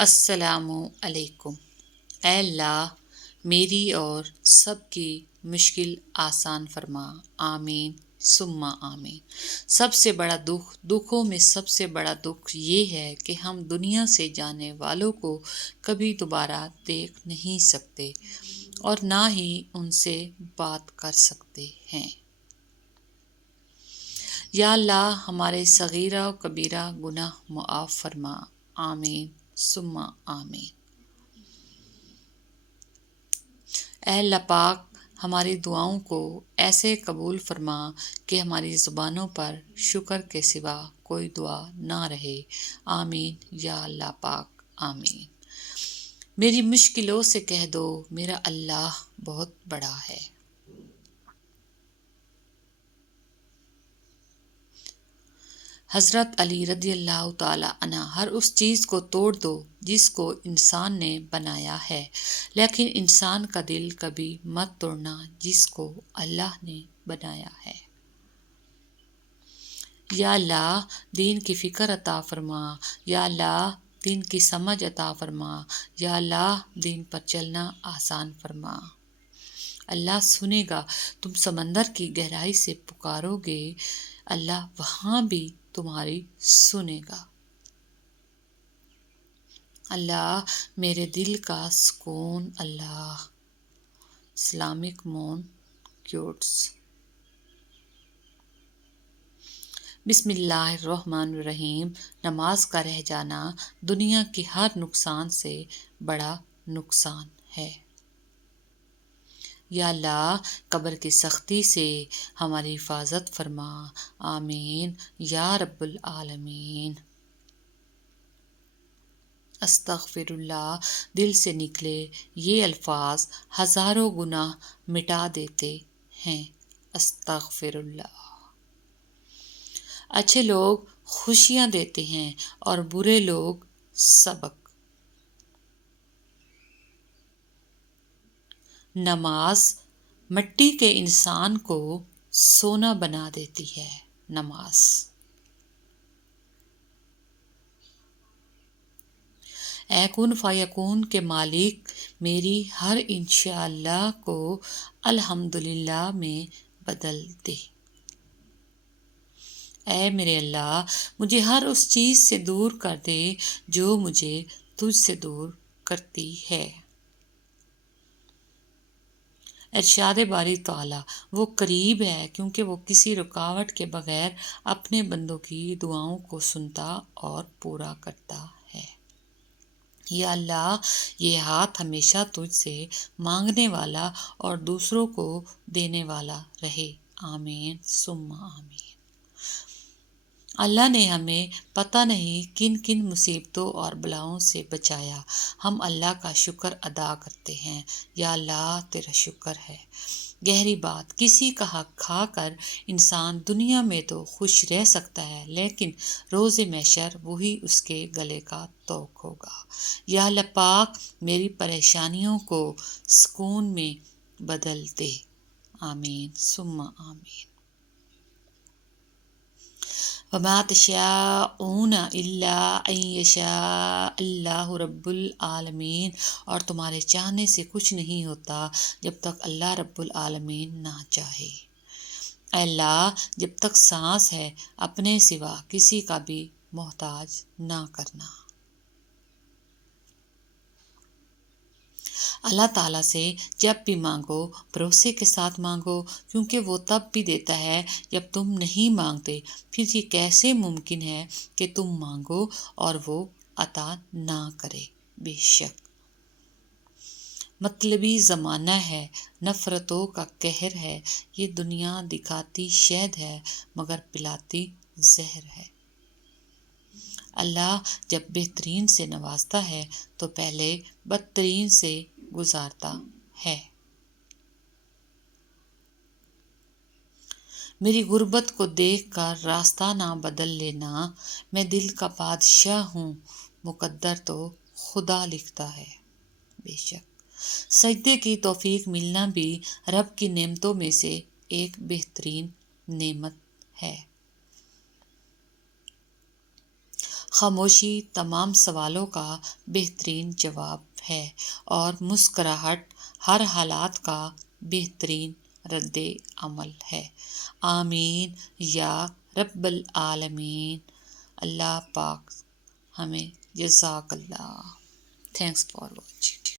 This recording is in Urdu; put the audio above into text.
السلام علیکم۔ اے اللہ میری اور سب کی مشکل آسان فرما، آمین ثم آمین۔ سب سے بڑا دکھوں میں سب سے بڑا دکھ یہ ہے کہ ہم دنیا سے جانے والوں کو کبھی دوبارہ دیکھ نہیں سکتے اور نہ ہی ان سے بات کر سکتے ہیں۔ یا اللہ ہمارے صغیرہ و کبیرہ گناہ معاف فرما، آمین ثم آمین۔ اے اللہ پاک ہماری دعاؤں کو ایسے قبول فرما کہ ہماری زبانوں پر شکر کے سوا کوئی دعا نہ رہے، آمین یا اللہ پاک، آمین۔ میری مشکلوں سے کہہ دو میرا اللہ بہت بڑا ہے۔ حضرت علی رضی اللہ تعالی عنہ، ہر اس چیز کو توڑ دو جس کو انسان نے بنایا ہے، لیکن انسان کا دل کبھی مت توڑنا جس کو اللہ نے بنایا ہے۔ یا اللہ دین کی فکر عطا فرما، یا اللہ دین کی سمجھ عطا فرما، یا اللہ دین پر چلنا آسان فرما۔ اللہ سنے گا، تم سمندر کی گہرائی سے پکارو گے، اللہ وہاں بھی تمہاری سنے گا۔ اللہ میرے دل کا سکون، اللہ۔ اسلامک مون کیوٹس۔ بسم اللہ الرحمن الرحیم۔ نماز کا رہ جانا دنیا کی ہر نقصان سے بڑا نقصان ہے۔ یا اللہ قبر کی سختی سے ہماری حفاظت فرما، آمین یا رب العالمین۔ استغفر اللہ دل سے نکلے یہ الفاظ ہزاروں گناہ مٹا دیتے ہیں، استغفر اللہ۔ اچھے لوگ خوشیاں دیتے ہیں اور برے لوگ سبق۔ نماز مٹی کے انسان کو سونا بنا دیتی ہے، نماز۔ اے کن فیکون کے مالک میری ہر انشاءاللہ کو الحمدللہ میں بدل دے۔ اے میرے اللہ مجھے ہر اس چیز سے دور کر دے جو مجھے تجھ سے دور کرتی ہے۔ ارشاد باری تعالیٰ، وہ قریب ہے کیونکہ وہ کسی رکاوٹ کے بغیر اپنے بندوں کی دعاؤں کو سنتا اور پورا کرتا ہے۔ یا اللہ یہ ہاتھ ہمیشہ تجھ سے مانگنے والا اور دوسروں کو دینے والا رہے، آمین ثم آمین۔ اللہ نے ہمیں پتہ نہیں کن کن مصیبتوں اور بلاؤں سے بچایا، ہم اللہ کا شکر ادا کرتے ہیں۔ یا اللہ تیرا شکر ہے۔ گہری بات، کسی کا حق کھا کر انسان دنیا میں تو خوش رہ سکتا ہے لیکن روز محشر وہی اس کے گلے کا توق ہوگا۔ یا اللہ پاک میری پریشانیوں کو سکون میں بدل دے، آمین ثم آمین۔ وما تشاءون الا ان یشاء اللہ رب العالمین، اور تمہارے چاہنے سے کچھ نہیں ہوتا جب تک اللہ رب العالمین نہ چاہے۔ اے اللہ جب تک سانس ہے اپنے سوا کسی کا بھی محتاج نہ کرنا۔ اللہ تعالیٰ سے جب بھی مانگو بھروسے کے ساتھ مانگو، کیونکہ وہ تب بھی دیتا ہے جب تم نہیں مانگتے، پھر یہ کیسے ممکن ہے کہ تم مانگو اور وہ عطا نہ کرے۔ بے شک مطلبی زمانہ ہے، نفرتوں کا قہر ہے، یہ دنیا دکھاتی شہد ہے مگر پلاتی زہر ہے۔ اللہ جب بہترین سے نوازتا ہے تو پہلے بدترین سے گزارتا ہے۔ میری غربت کو دیکھ کر راستہ نہ بدل لینا، میں دل کا بادشاہ ہوں، مقدر تو خدا لکھتا ہے۔ بے شک سجدے کی توفیق ملنا بھی رب کی نعمتوں میں سے ایک بہترین نعمت ہے۔ خاموشی تمام سوالوں کا بہترین جواب ہے اور مسکراہٹ ہر حالات کا بہترین رد عمل ہے۔ آمین یا رب العالمین۔ اللہ پاک ہمیں جزاک اللہ۔ Thanks for watching.